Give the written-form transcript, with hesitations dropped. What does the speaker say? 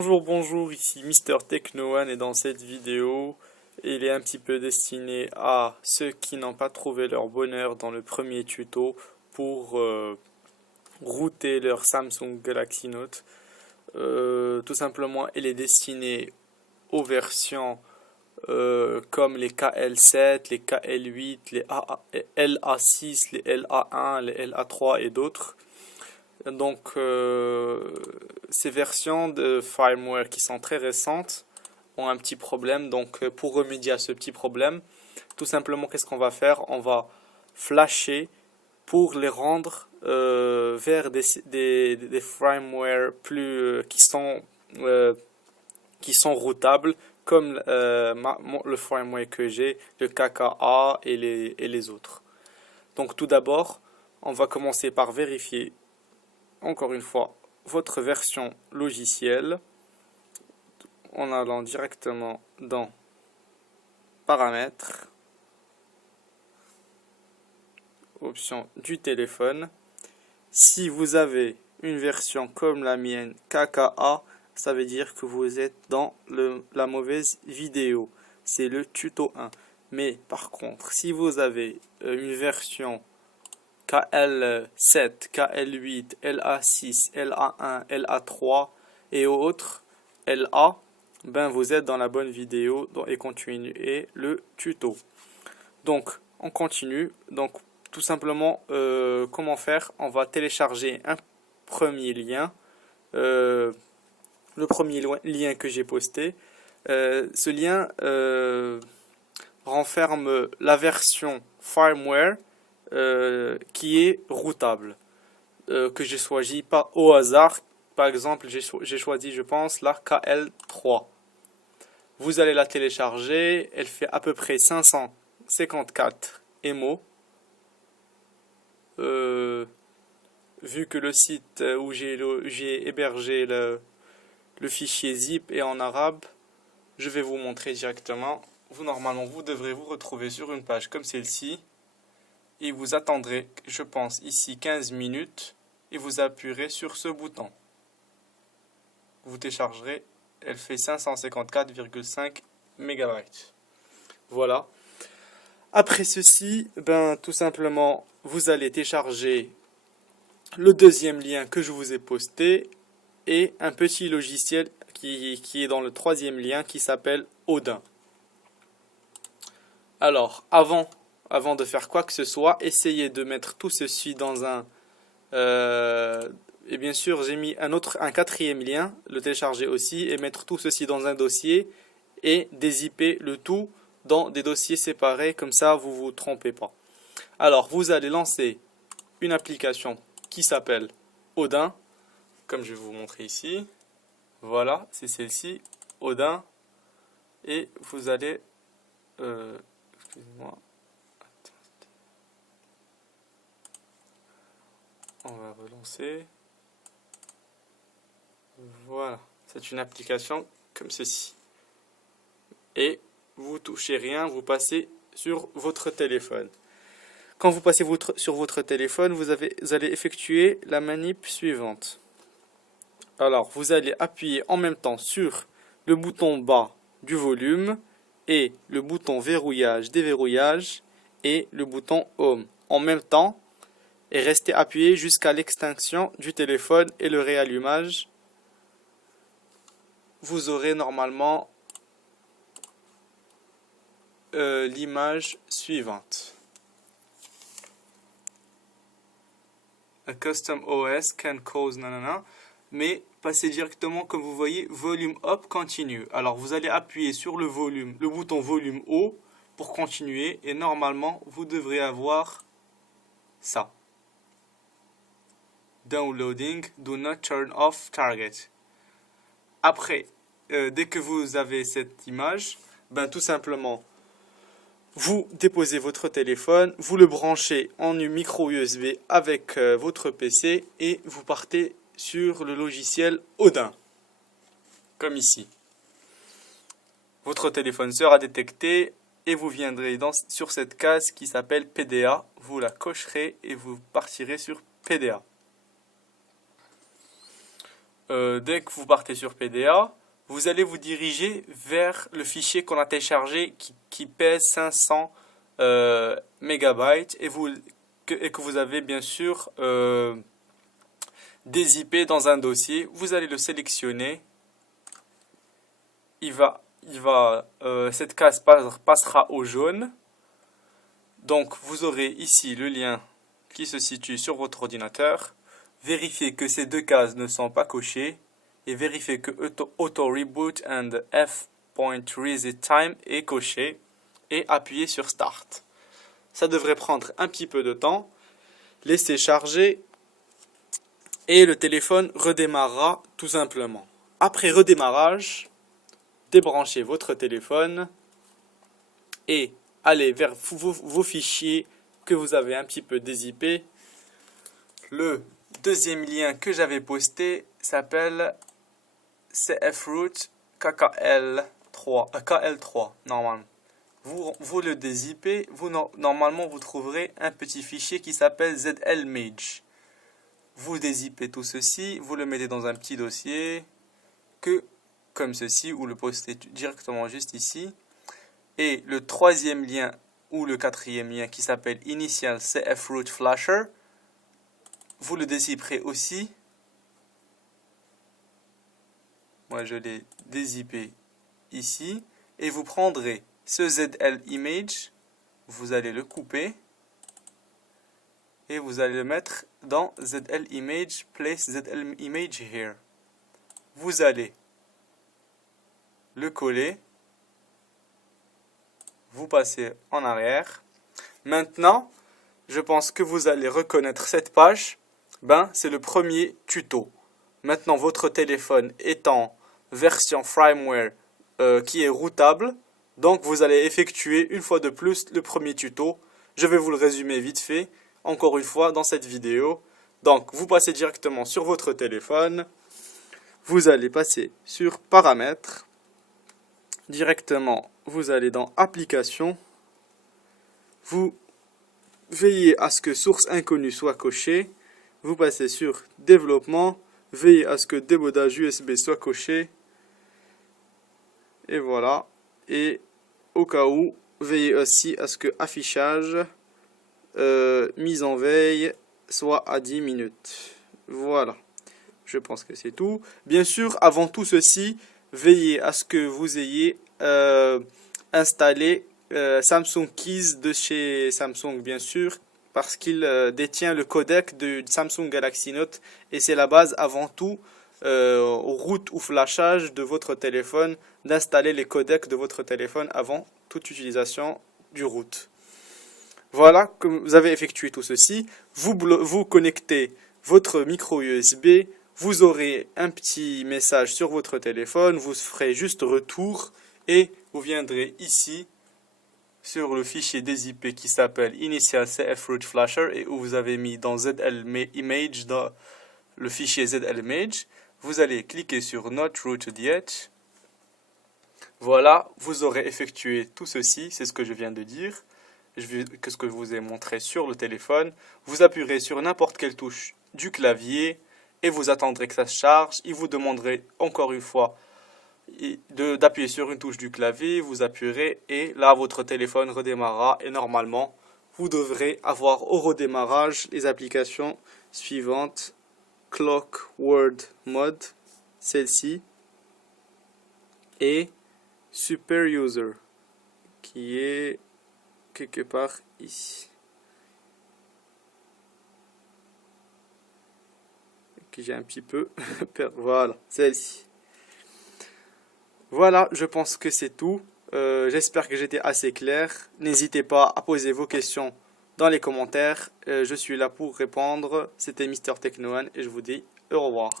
Bonjour, ici Mister Techno One et dans cette vidéo, il est un petit peu destiné à ceux qui n'ont pas trouvé leur bonheur dans le premier tuto pour router leur Samsung Galaxy Note. Tout simplement, il est destiné aux versions comme les KL7, les KL8, les LA6, les LA1, les LA3 et d'autres. Donc, ces versions de firmware qui sont très récentes ont un petit problème. Donc, pour remédier à ce petit problème, tout simplement, qu'est-ce qu'on va faire? On va flasher pour les rendre vers des firmware qui sont routables, comme le firmware que j'ai, le KKA et les autres. Donc, tout d'abord, on va commencer par vérifier encore une fois votre version logicielle en allant directement dans paramètres, option du téléphone. Si vous avez une version comme la mienne KKA, ça veut dire que vous êtes dans la mauvaise vidéo, c'est le tuto 1. Mais par contre, si vous avez une version KL7, KL8, LA6, LA1, LA3 et autres, LA, ben vous êtes dans la bonne vidéo et continuez le tuto. Donc, on continue. Donc, tout simplement, comment faire? On va télécharger un premier lien. Le premier lien que j'ai posté. Ce lien renferme la version firmware qui est routable, que j'ai choisi pas au hasard. Par exemple, j'ai choisi, je pense, la KL3. Vous allez la télécharger, elle fait à peu près 554 MO. Vu que le site où j'ai hébergé le fichier zip est en arabe, je vais vous montrer directement. Normalement, vous devrez vous retrouver sur une page comme celle-ci. Et vous attendrez, je pense, ici 15 minutes et vous appuierez sur ce bouton. Vous téléchargerez, elle fait 554,5 MB. Voilà. Après ceci, ben tout simplement, vous allez télécharger le deuxième lien que je vous ai posté et un petit logiciel qui est dans le troisième lien qui s'appelle Odin. Alors, avant de faire quoi que ce soit, essayez de mettre tout ceci dans un... et bien sûr, j'ai mis un quatrième lien, le télécharger aussi, et mettre tout ceci dans un dossier, et dézipper le tout dans des dossiers séparés, comme ça vous ne vous trompez pas. Alors, vous allez lancer une application qui s'appelle Odin, comme je vais vous montrer ici. Voilà, c'est celle-ci, Odin, et vous allez... excusez-moi. On va relancer. Voilà, c'est une application comme ceci. Et vous touchez rien, vous passez sur votre téléphone. Quand vous passez sur votre téléphone, vous allez effectuer la manip suivante. Alors, vous allez appuyer en même temps sur le bouton bas du volume et le bouton verrouillage, déverrouillage et le bouton home en même temps et rester appuyé jusqu'à l'extinction du téléphone et le réallumage. Vous aurez normalement l'image suivante. A custom OS can cause nanana, mais passez directement comme vous voyez volume up continue. Alors vous allez appuyer sur le bouton volume haut pour continuer et normalement vous devrez avoir ça. Downloading, do not turn off target. Après, dès que vous avez cette image, ben tout simplement, vous déposez votre téléphone, vous le branchez en micro USB avec votre PC et vous partez sur le logiciel Odin, comme ici. Votre téléphone sera détecté et vous viendrez sur cette case qui s'appelle PDA, vous la cocherez et vous partirez sur PDA. dès que vous partez sur PDA, vous allez vous diriger vers le fichier qu'on a téléchargé qui pèse 500 mégabytes et que vous avez bien sûr dézippé dans un dossier. Vous allez le sélectionner. Cette case passera au jaune. Donc vous aurez ici le lien qui se situe sur votre ordinateur. Vérifiez que ces deux cases ne sont pas cochées et vérifiez que Auto Reboot and F.Reset Time est coché et appuyez sur Start. Ça devrait prendre un petit peu de temps. Laissez charger et le téléphone redémarrera tout simplement. Après redémarrage, débranchez votre téléphone et allez vers vos fichiers que vous avez un petit peu dézippés. Le deuxième lien que j'avais posté s'appelle CFroot KL3 normalement. Vous le dézippez, normalement vous trouverez un petit fichier qui s'appelle ZLMage. Vous dézippez tout ceci, vous le mettez dans un petit dossier comme ceci, ou le postez directement juste ici. Et le troisième lien ou le quatrième lien qui s'appelle Initial CFroot Flasher, vous le dézipperez aussi. Moi je l'ai dézippé ici. Et vous prendrez ce ZL Image, vous allez le couper. Et vous allez le mettre dans ZL Image, place ZL Image here. Vous allez le coller. Vous passez en arrière. Maintenant, je pense que vous allez reconnaître cette page. C'est le premier tuto. Maintenant, votre téléphone est en version firmware qui est routable. Donc, vous allez effectuer une fois de plus le premier tuto. Je vais vous le résumer vite fait, encore une fois, dans cette vidéo. Donc, vous passez directement sur votre téléphone. Vous allez passer sur Paramètres. Directement, vous allez dans Applications. Vous veillez à ce que Source inconnue soit coché. Vous passez sur Développement. Veillez à ce que Démodage USB soit coché. Et voilà. Et au cas où, veillez aussi à ce que Affichage, mise en veille, soit à 10 minutes. Voilà. Je pense que c'est tout. Bien sûr, avant tout ceci, veillez à ce que vous ayez installé Samsung Keys de chez Samsung, bien sûr, parce qu'il détient le codec de Samsung Galaxy Note et c'est la base avant tout au root ou flashage de votre téléphone, d'installer les codecs de votre téléphone avant toute utilisation du root. Voilà, comme vous avez effectué tout ceci, vous connectez votre micro USB. Vous aurez un petit message sur votre téléphone, vous ferez juste retour et vous viendrez ici sur le fichier dézippé qui s'appelle Initial CFroot Flasher et où vous avez mis dans ZLimage, dans le fichier ZLimage. Vous allez cliquer sur Not Rooted Yet. Voilà, vous aurez effectué tout ceci, c'est ce que je viens de dire, ce que je vous ai montré sur le téléphone. Vous appuierez sur n'importe quelle touche du clavier et vous attendrez que ça se charge. Il vous demanderait encore une fois d'appuyer sur une touche du clavier, vous appuierez et là votre téléphone redémarrera et normalement vous devrez avoir au redémarrage les applications suivantes: Clock Word Mode, celle-ci, et Super User qui est quelque part ici. Que j'ai un petit peu voilà, celle-ci. Voilà, je pense que c'est tout. J'espère que j'étais assez clair. N'hésitez pas à poser vos questions dans les commentaires. Je suis là pour répondre. C'était Mr. Techno One et je vous dis au revoir.